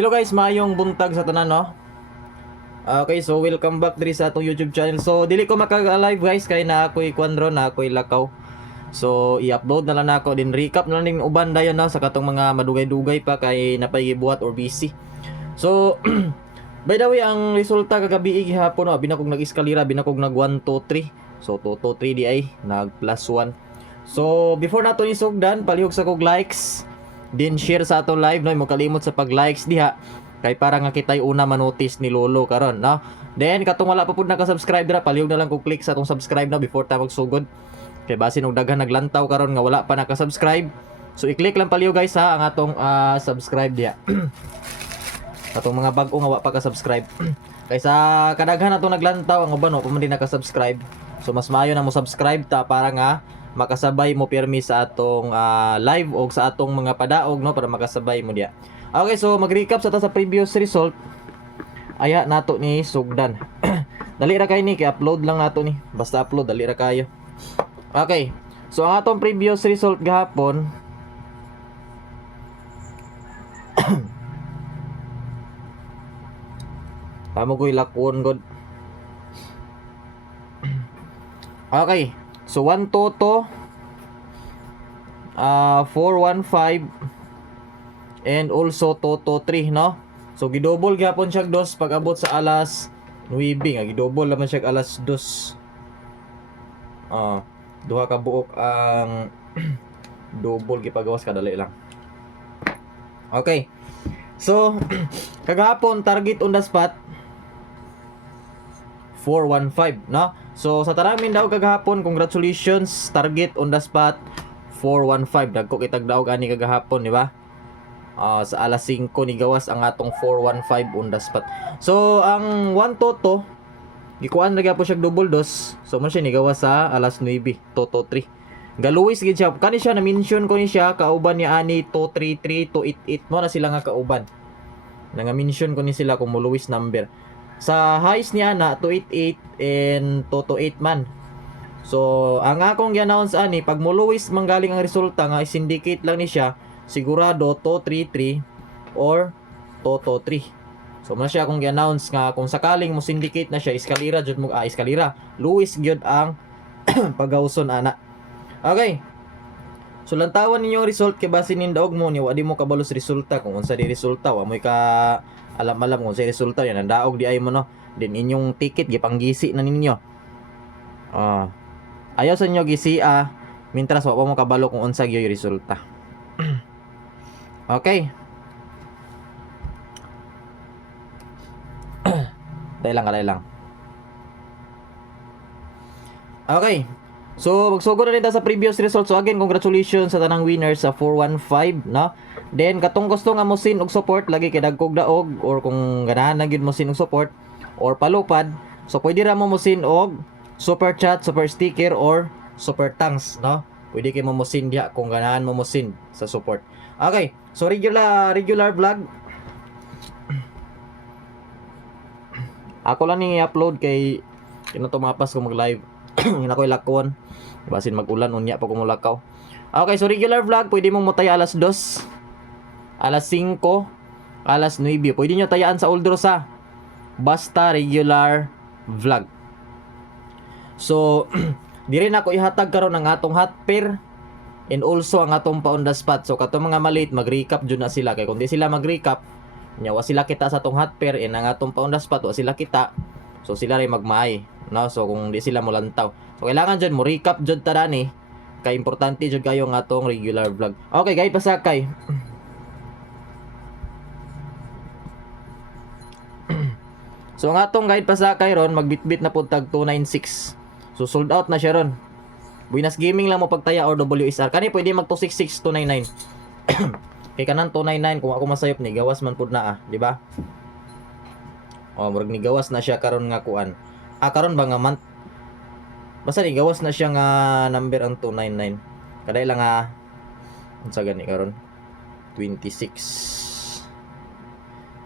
Hello guys, maayong buntag sa tanan no. Okay, so welcome back diri sa atong YouTube channel. So dili ko maka-live guys kay na ako'y kwanro na ako'y lakaw. So i-upload na lang nako din recap na lang ning uban dayon no sa katong mga madugay-dugay pa kay napay gibuhat or busy. So by the way ang resulta kagabi gihapon no, binakog nag-eskalera, binakog nag 1 2 3. So 2 2 3 di ay nag plus 1. So before nato ni sugdan, palihog sa kog likes. Din share sa atong live no, mo kalimot sa pag-likes diha kay para nga kitay una manotice ni Lolo karon no. Then katong wala pa pud naka-subscribe dira, palihog na lang kog click sa atong subscribe na before ta magsugod. Kay basin og daghan naglantaw karon nga wala pa naka-subscribe. So i-click lang palihog guys ha ang atong subscribe diha. Atong mga bag-o nga wa pa ka-subscribe. Kay sa kadaghan atong naglantaw ang uban no, pa man di naka-subscribe. So mas maayo na mo subscribe ta para nga makasabay mo pirmi sa atong live o sa atong mga padaog no para makasabay mo diya. Okay, so mag-recap sa ta sa previous result. Aya nato ni sugdan. Dali ra kay ni kay upload lang nato ni. Basta upload dali ra kayo. Okay. So ang atong previous result gahapon Tamo ko'y lakon god. Okay. So 1 toto 415 and also toto 3 no. So gidouble gyapon siya dos pag abot sa alas 9 nga gidouble naman siya alas 2. Duha ka buok ang double gipagawas kadali lang. Okay. So kagahapon target on the spot 415 no. So sa tarang Mindanao kagahapon, congratulations, target on the spot 415. Dagko kitag daog ani kagahapon, di ba? Sa alas 5 ni gawas ang atong 415 on the spot. So ang 1 toto gikuan ra gyapon siya double dos. So man siya ni gawas sa alas 9 toto 3. Galuwis gid siya. Kani siya na mention ko ni siya kauban ni ani 233 288 mo na sila nga kauban. Nga mention ko ni sila kung muluwis number. Sa highs niya na 288 and 228 man. So ang akong gi-announce ani pag muluwis manggaling ang resulta nga i-syndicate lang ni siya, sigurado 233 or 223. So man siya akong gi-announce nga kung sakaling mo syndicate na siya, eskalera jud mo eskalera. Luwis gyud ang pagawson ana. Okay. So lantawan ninyo ang result kay base nin daog mo ni wa di mo kabalo sa resulta kung unsa di resulta wa moy ka alam kung sa resulta yan nandaog di ay mo no. Then inyong ticket gipanggisi na ninyo. Ayaw sa inyo gisi mintras wa mo kabalo kung unsa gyud resulta. Okay. Dai lang. Okay. So magsugod na rin sa previous results. So again, congratulations sa tanang winners sa 415 no. Then katong gusto nga mo sin og support lagi kay dagkog daog or kung ganahan na gyud mo sin og support or palupad, so pwede ra mo sin og super chat, super sticker or super thanks no. Pwede kay mo sin diha kung ganahan mo sin sa support. Okay. So regular vlog. Ako lang ni upload kay kinatumapas ko mag-live. Ina ko'y lakon. Basin mag-ulan unya pa ko mo lakaw. Okay, so regular vlog pwede mong motaya alas 2, alas 5, alas 9. Pwede nyo tayaan sa Oldros basta regular vlog. So di rin ako ihatag karon ang atong hot pair and also ang atong pa on the spot. So katong mga malate mag-recap jud na sila kay kung di sila mag-recap nya wa sila kita sa atong hot pair and ang atong pa on the spot wa sila kita. So sila ray magmaay no. So kung di sila mo lantaw, so kailangan jud mo recap jud ta dani kay importante jud kayo nga atong regular vlog. Okay, guys, pasakay. So ang atong guide pasakay ron magbitbit na pud tag 296. So sold out na siya ron. Buenas Gaming lang mo pagtaya or WSR. Kani pwede mag 266 299. Kay kanan 299 kung ako masayop ni gawas man pud na di ba? Murag ni gawas na siya karon nga kuan. Karon ba nga month? Basta ni gawas na siya nga number ang 299. Kaday lang unsa gani karon? 26.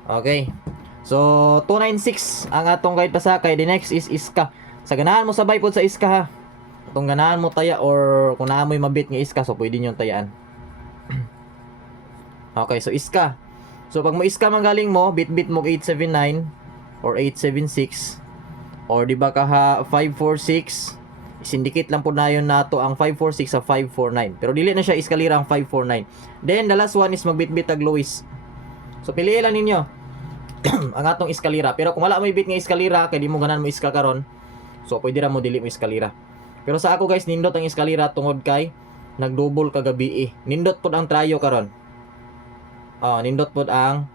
Okay. So 296 ang atong guide pasakay. The next is Iska. Sa ganahan mo sabay pod sa Iska ha. Kung ganahan mo taya or kung naamoy mabit nga Iska, so pwede nyo tayaan. Okay, so Iska. So pag mo scam ang galing mo, bit mo 879 or 876 or di ba kaha 546, syndicate lang po na yun nato ang 546 sa 549. Pero dili na siya eskalira ang 549. Then the last one is magbitbit tag Luis. So piliin lang ninyo ang atong eskalira. Pero kung wala mo ibit nga eskalira, kay di mo ganan mo iska karon, so pwede ra mo dili mo eskalira. Pero sa ako guys, nindot ang eskalira tungod kay nagdouble kagabi eh. Nindot pod ang trayo karon. Nindot pod ang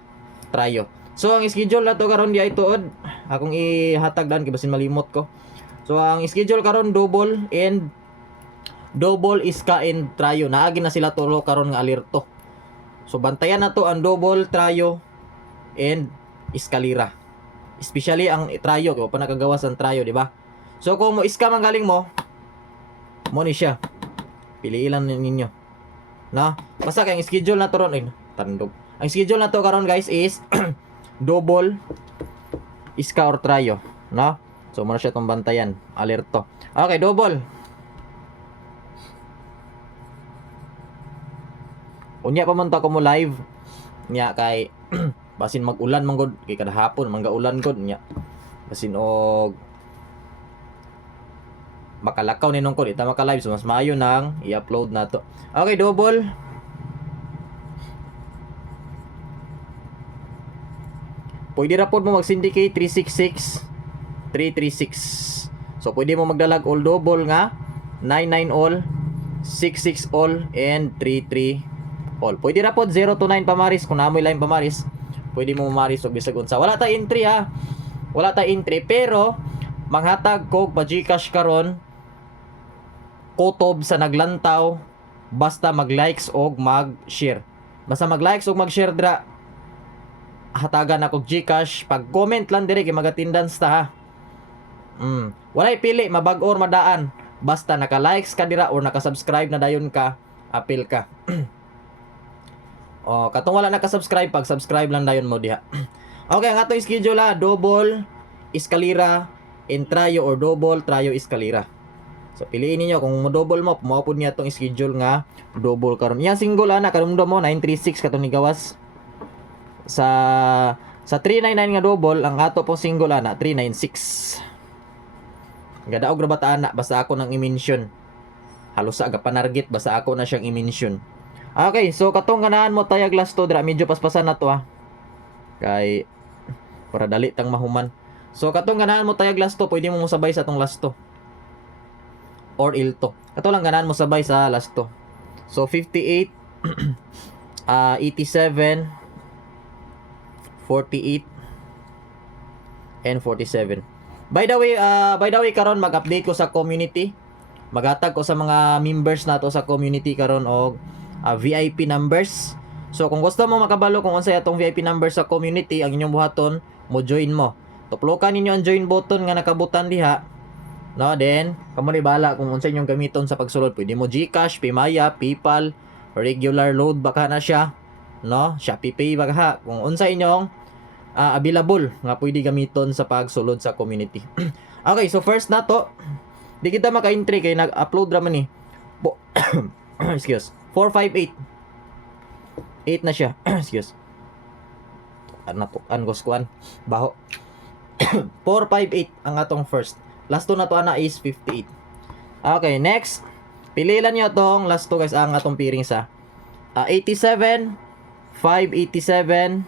trayo. So ang schedule na to karon di ay tuod. Akong ihatag dan kay basin malimot ko. So ang schedule karon double and double iska and trayo. Naagi na sila tulo karon nga alerto. So bantayan na to ang double, trayo and eskalira. Especially ang trayo kay pa nakagawas ang trayo, di ba? So kung mo iska man galing mo ni siya. Piliin lang ninyo. Na? Basta kay ang schedule na to ron tandog. Ang schedule na to karon guys is double, iska or trayo, no? So muna siya tong bantayan, alerto. Okay, double. Unya pa man ta ko mo live nya kay basin mag-ulan man gud kay kada hapon mangga ulan gud nya. Basin og makalakaw ninong ko dita maka-live, so mas maayo nang i-upload na to. Okay, double. Pwede ra pod mo mag-syndicate 366 336. So pwede mo magdalag all double nga 99 all, 66 all and 33 all. Pwede ra pod 0 to 9 pamaris kung namoy line pamaris. Pwede mo maris og bisag unsa. Wala ta entry ha. Wala ta entry pero manghatag kog pa GCash karon kutob sa naglantaw basta mag-likes og mag-share. Basta mag-likes og mag-share dra. Hatagan ako GCash pag comment lang dire kay magatindans ta ha. Walay pili mabag or madaan basta naka-likes ka dira or naka-subscribe na dayon ka, apil ka. Katong wala naka-subscribe, pag subscribe lang dayon mo diha. Okay, ang atong schedule double, eskalira, and trayo or double, trayo, eskalira. So piliin niyo kung mo double mo, mao pud niya tong schedule nga double karon. Yang single ana karumdom mo 936 katong ni gawas. Sa 399 nga double, ang ato pong single ana 396. Gadaog ra bata ana basta ako nang i-mention. Halos sa panarget basta ako na siyang i-mention. Okay, so katong ganahan mo tayag last to dra medyo paspasan na to ha. Kay para dali tang mahuman. So katong ganahan mo tayag last to, pwede mo sabay sa tong last to. Or ilto. Kato lang ganahan mo sabay sa last to. So 58 87 48 and 47. By the way karon mag-update ko sa community. Maghatag ko sa mga members nato sa community karon og VIP numbers. So kung gusto mo makabalo kung unsay atong VIP numbers sa community, ang inyong buhaton mo join mo. Tuplokan ninyo ang join button nga nakabutan diha. No, then kamo ni bala kung unsay inyong gamiton sa pagsulod. Pwede mo GCash, Paymaya, PayPal, regular load baka na siya, no? Shopee Pay baka ha. Kung unsay inyong available nga pwede gamiton sa pagsulod sa community. Okay, so first na to, di kita maka-entry kay nag-upload ra man ni. Excuse. 458. 8 na siya. Excuse. An goskuan. Baho. 458 ang atong first. Last to na to ana is 58. Okay, next. Pililan niyo tong last to guys ang atong piring sa 87, 587,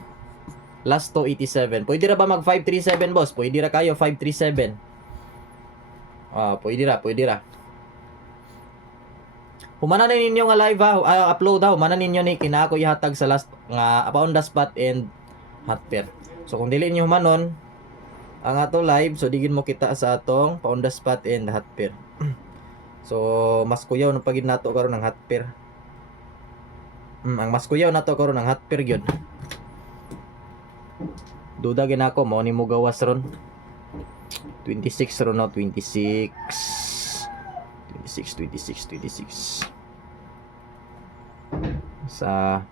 last to 87. Pwede ra ba mag 537 boss? Pwede ra kayo 537. Pwede ra. Humana na ninyo nga live upload humana ninyo ni kina ako ihatag sa last nga on the spot and hot pair. So kung dili niyo humanon ang ato live, so digin mo kita sa atong on the spot and hot pair. So mas kuyaw na pagid nato karon ng hot pair. Ang mas kuyaw nato karon ng hot pair gyud. Duda gid ako mo ni mo gawas ron. 26 ron no, 26 sa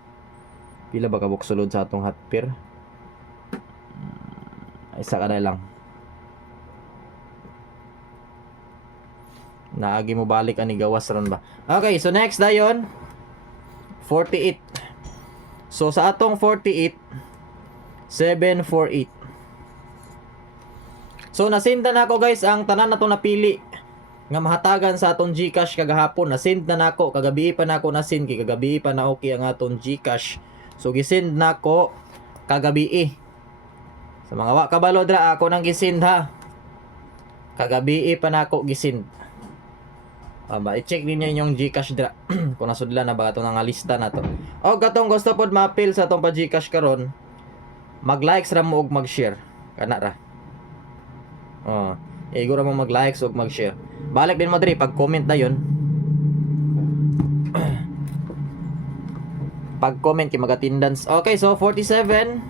pila ba kabuk sulod sa atong hot pair? Isa ka na lang. Naagi mo balik ani gawas ron ba? Okay, so next dayon 48. So sa atong 48 748. So nasinda na ako guys ang tanan na to napili nga mahatagan sa aton GCash kagahapon. Nasend na nako, kagabi pa nako nasend, kay kagabi pa na okay ang aton GCash. So gisend nako kagabi. Sa mga wa kabalo dra, ako nang gisend ha. Kagabi pa nako gisend. I-check ninyo yung GCash dra kung nasudlan na ba ito nga lista na to. O katong gusto pod ma-appeal sa atong pa GCash karon, mag-likes ra mo ug mag-share kana ra. Igura mo mag-likes ug mag-share. Balik din mo diri pag-comment na yon. Pag-comment kay mag-attendance. Okay, so 47.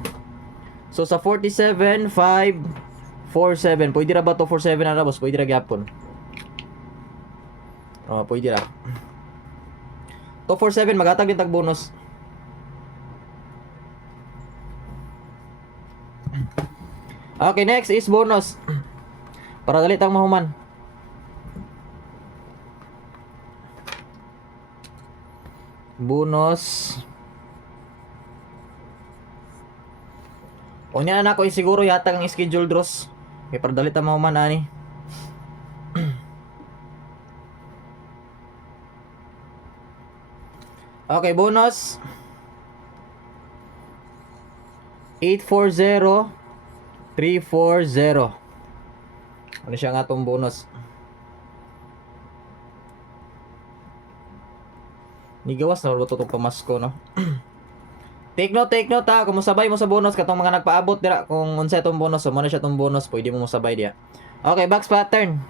So sa 47 547. Pwede ra ba to 47 na boss? Pwede ra gyapon. Pwede ra. To 47 magatag din tag bonus. Okay, next is bonus. Para dali tang mahuman. Bonus. O niya na ako siguro yata ang schedule draws. May para dali tang mahuman ani. Okay, bonus. 840 340. Ano siya nga itong bonus? Nigawas na ito itong pamasko, no? Take note ha. Kung musabay mo sa bonus, katong mga nagpaabot dira, kung unsa itong bonus, so muna siya itong bonus, pwede mo musabay diya. Okay, box pattern.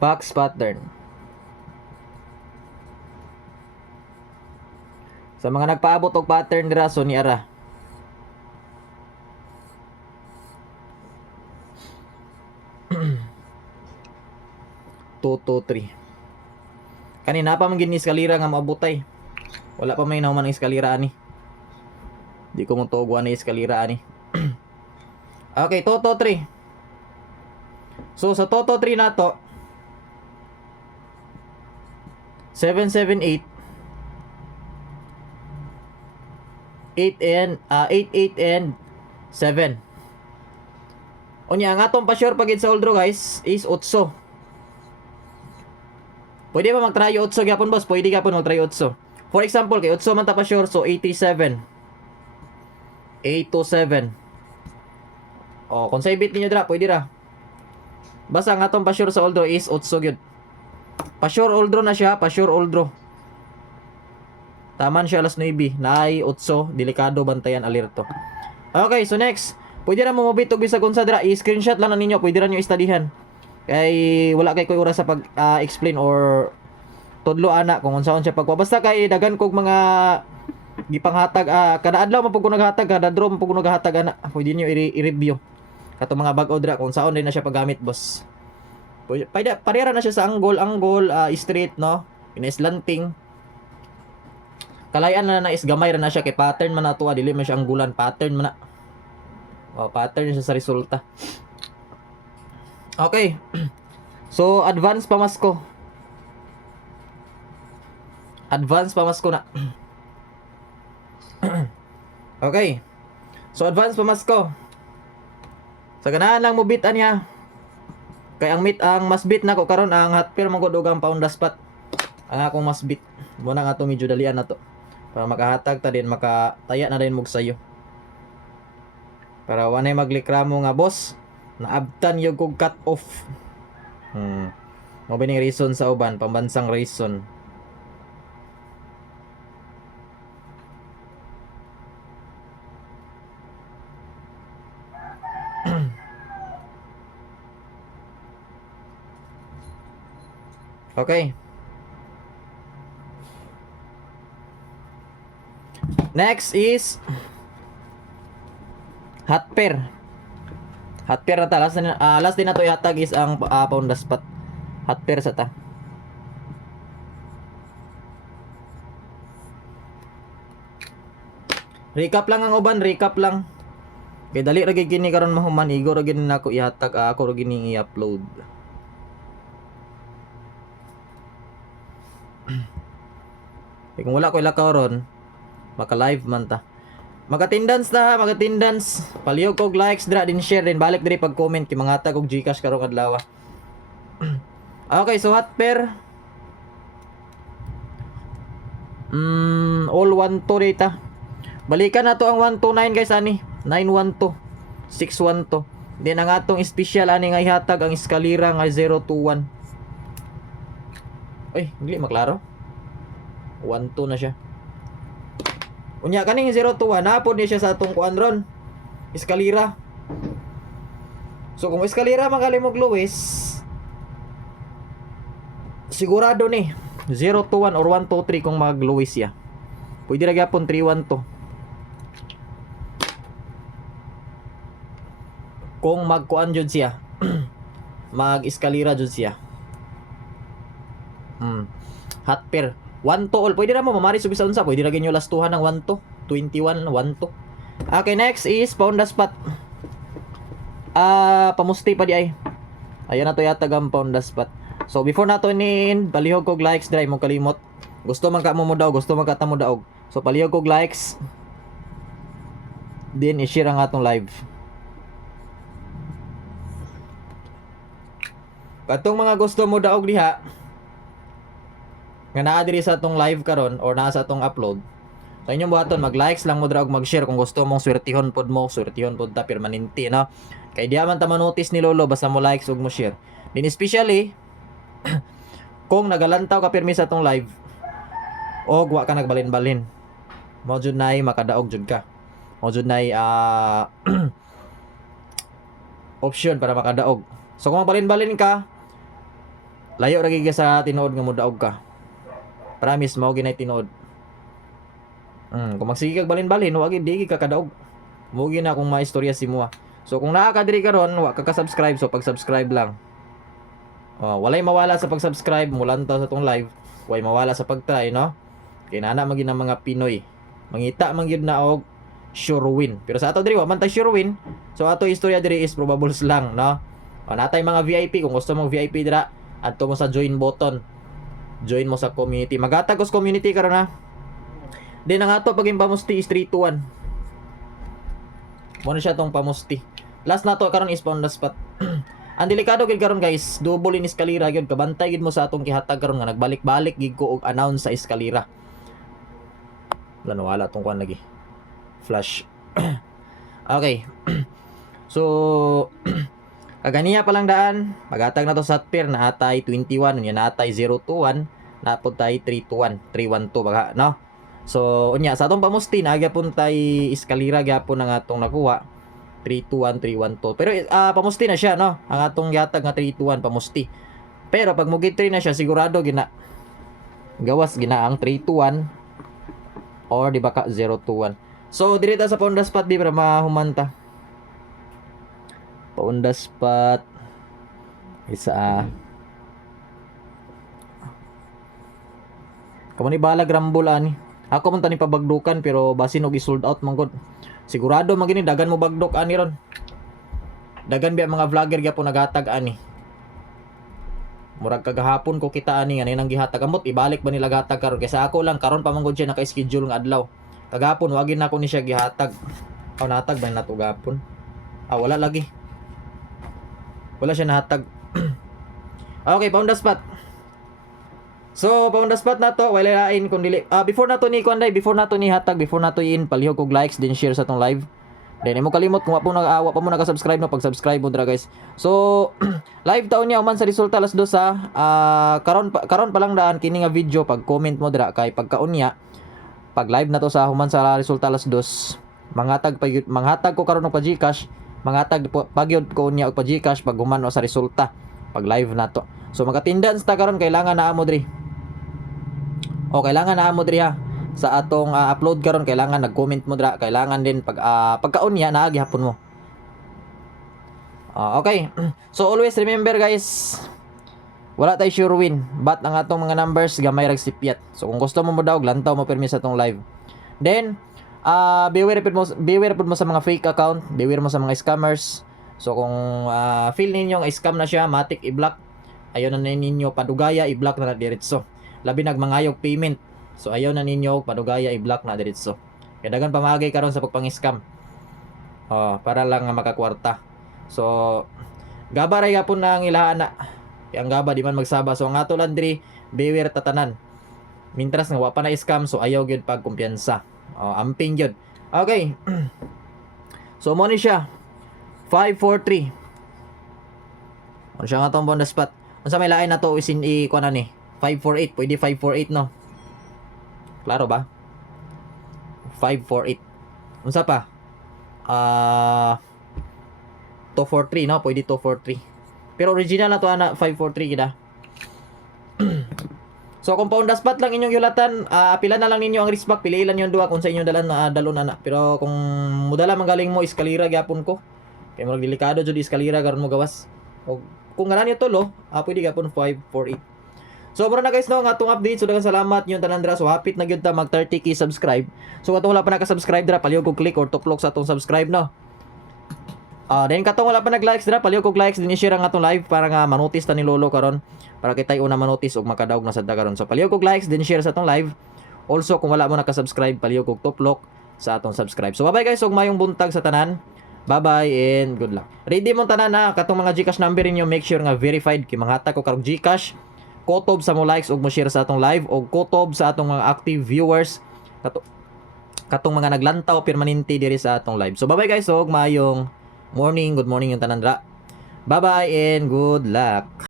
Box pattern. Sa mga nagpaabot og pattern dira, so ni ara. Toto 3. Kanina pa man gini eskalera nga maabutay. Wala pa may nahuman ang eskalera ani. Di ko mo tuguan ni eskalera ani. Okay, Toto 3. So sa Toto 3 na to 778 8 and 7. Unya ang atong pa-sure pagid sa oldro guys is 8. Pwede ba mag-try 8 gyapon boss? Pwede gyapon mag-try 8. For example, kay 8 man ta pa-sure, so 87. 827. Kung sa ibit ninyo dra, pwede ra. Basta ang atong pa-sure sa oldro is 8 gyud. Pa-sure oldro na siya, pa-sure oldro. Taman siya alas 9, naay 8, delikado bantayan alerto. Okay, so next, pwede ra mo mobit og bisag unsa dira, i-screenshot lang na ninyo, pwede ra niyo istudihan. Kay wala kay koy oras sa pag explain or tudlo ana kung unsaon siya pagwa. Basta kay dagan kog mga gipanghatag kada adlaw man pud ko naghatag, kada draw man pud ko naghatag ana. Pwede niyo i-review. Kato mga bag-o dira kung saon din na siya paggamit, boss. Pwede parehara na siya sa angle, straight, no? Ineslanting. Kalayan na is gamay ra na siya kay pattern man nato, dili man siya anggulan, pattern man na. Pattern siya sa resulta. Okay. So advance pamasko. Advance pamasko na. Okay. So advance pamasko. Sa ganahan lang mo bit anya. Kay ang mas bit nako karon ang hot pair man gud og ang pound spot. Ang akong mas bit. Mo na nga to medyo dalian na to. Para makahatag ta din, makataya na din mog sayo. Para wanay maglikramo nga boss, naabtan yung kog cut off. Mo bining reason sa uban, pambansang reason. Okay. Next is hot pair. Hot pair na ta. Last din na to ihatag is ang pound spot. Hot pair sa ta. Recap lang ang uban, recap lang. Kay dali ra gid kini karon mahuman, igo ra gid nako ihatag, ako ra gid i-upload. Kung wala ko ilakaw ron, maka-live man ta. Mag-attendance na, mag-attendance. Palihog kog likes dra din share din balik diri pag comment kay mga tag og GCash karong adlaw. Okay, so hot pair. All 1 to data. Balikan na to ang 129 guys ani. 912 612. Then ang atong special ani nga ihatag ang eskalera nga 021. Ay, dili maklaro. 12 na siya. Unya kaning 021 napod ni siya sa atong kuan ron. Eskalera. So kung eskalera makalimog Luis, sigurado ni 021 or 123 kung mag Luis ya. Pwede ra gyapon 312. Kung magkuan jud siya. Mag eskalera jud siya. Hot pair 1 to all. Pwede na mo mamari subisa unsa. Pwede ra ginyo lastuhan ng 1 to 21 1 to. Okay, next is pound the spot. Pamusti pa di ay. Ayan na to yata ang pound the spot. So before nato inin, palihog kog likes dry mo kalimot. Gusto man ka mo daog, gusto man ka ta mo daog. So palihog kog likes. Then i-share ang atong live. Katong mga gusto mo daog diha, nga naa diri sa atong live karon or naa sa atong upload, sa inyong buhaton mag-likes lang mo dra og mag-share kung gusto mong swertihon pod ta permanente no. Kay di man ta manotice ni Lolo basta mo likes ug mo share. Din especially kung nagalantaw ka pirmi sa atong live og wa ka nagbalin-balin. Mo jud nay makadaog jud ka. Mo jud nay option para makadaog. So kung balin-balin ka, layo ra gyud ka sa tinuod nga modaog ka. Promise mao ginay tinuod. Kung magsige kag balin-balin, wa gyud di ka kadaog. Mo na akong maistorya si mo. So kung naa ka diri karon, wa ka subscribe so pag-subscribe lang. Walay mawala sa pag-subscribe, mulantaw sa tong live. Walay mawala sa pag-try, no? Kay nana man gyud mga Pinoy. Mangita man gyud na og sure win. Pero sa ato diri wa man tay sure win. So ato istorya diri is probables lang, no? Natay mga VIP kung gusto mong VIP dira, adto mo sa join button. Join mo sa community. Magatag ko sa community karon ha. Then ang ato paging pamusti is 321. Mo na siya tong pamusti. Last na to karon is pound the spot. Ang delikado gid karon guys, double in eskalera gyud kabantay gid mo sa atong gihatag karon nga nagbalik-balik gid ko og announce sa eskalera. Wala tong kuan lagi. Flash. Okay. So kaganiya pa lang daan, magatag na to sa pair na atay 21, unya na atay 021, napod tay 321, 312 baga, no? So unya sa atong pamusti na gyapon tay eskalera gyapon ang atong nakuha 321, 312. Pero pamusti na siya, no? Ang atong yatag nga 321 pamusti. Pero pag mugit 3 na siya sigurado gina gawas gina ang 321 or di ba ka 021. So diri ta sa pound the spot di para mahumanta. On the spot isa kamo ni balag rambol ani ako man tani pabagdukan pero basin og i-sold out man gud sigurado man gini dagan mo bagdok ani ron dagan biya mga vlogger gyapon naghatag ani murag kagahapon ko kita ani nga nang gihatag amot ibalik ba nila gatag karon kaysa ako lang karon pa man gud siya naka-schedule nga adlaw kagahapon wagi na ko ni siya gihatag natag ba na to gahapon wala lagi. Wala siya nahatag. Okay, pound the spot. So, pound the spot na to, wala lain kung dili. Before na to ni Kwanday, before na to ni hatag, before na to in, palihog kog likes, din share sa tong live. Then, mo kalimot kung wa pa mo naka-subscribe no, pag-subscribe mo dra guys. So, live taon niya uman sa resulta alas 2 sa karon pa lang daan kini nga video pag comment mo dra kay pagkaon niya. Pag live na to sa human sa resulta alas 2, manghatag ko karon og pa GCash. Mangatag pagyod ko niya og pa GCash pag humano sa resulta pag live na to. So mag-attendance ta karon kailangan na amo diri. Kailangan na amo diri ha. Sa atong upload karon kailangan nag-comment mo dira, kailangan din pagkaon niya naa gihapon mo. Okay. So always remember guys, wala tay sure win, but ang atong mga numbers gamay rag sipiat. So kung gusto mo daog lantaw mo permi sa atong live. Then beware po mo sa mga fake account, beware mo sa mga scammers. So kung feel ninyo nga scam na siya, matik i-block. Ayon na ninyo padugaya, i-block na diretso. Labi nagmangayog payment So ayaw na ninyo padugaya i-block na diretso. Kaya daghan pamagay karon sa pagpang-scam. Para lang nga makakwarta. So gaba ray gapon na ang ilahan na. Kaya ang gaba di man magsaba. So ang ato lang diri beware tatanan. Mintras nga wa pa na scam so ayaw gyud pag kumpiyansa. Amping gyud. Okay. So mo ni siya 543. Ano siya nga tong on the spot. Unsa may lain na to isin kuan ni 548 pwede 548 no. Klaro ba? 548. Unsa pa? 243 no, pwede 243. Pero original na to ana 543 gida. So kung paunda spot lang inyong yulatan, pila na lang ninyo ang respect, piliilan yung duwa kung sa inyong dalan dalon ana. Pero kung mudala manggaling mo eskalira gyapon ko. Kay mo delikado jud eskalira karon mo gawas. O kung ngana niyo tolo, pwede gyapon 548. So mura na guys no, nga atong update. So daghang salamat yung tanan dra. So hapit na gyud ta mag 30k subscribe. So katong wala pa naka-subscribe dra, palihog kog click or tuklok sa atong subscribe no. Then katong wala pa nag-likes dra, palihog kog likes din i-share ang atong live para nga manotice ta ni Lolo karon. Para kitay una manotice og makadaog na sad ta karon. So palihog kog likes din share sa atong live. Also kung wala mo naka-subscribe, palihog kog tuklok sa atong subscribe. So bye-bye guys, ug mayong buntag sa tanan. Bye-bye and good luck. Ready mo tanan na katong mga GCash number ninyo, make sure nga verified kay manghatag ko karong GCash. Kotob sa mo likes ug mo share sa atong live og kotob sa atong mga active viewers. Katong mga naglantaw permanente diri sa atong live. So bye-bye guys, ug mayong morning, good morning yung tanan dra. Bye-bye and good luck.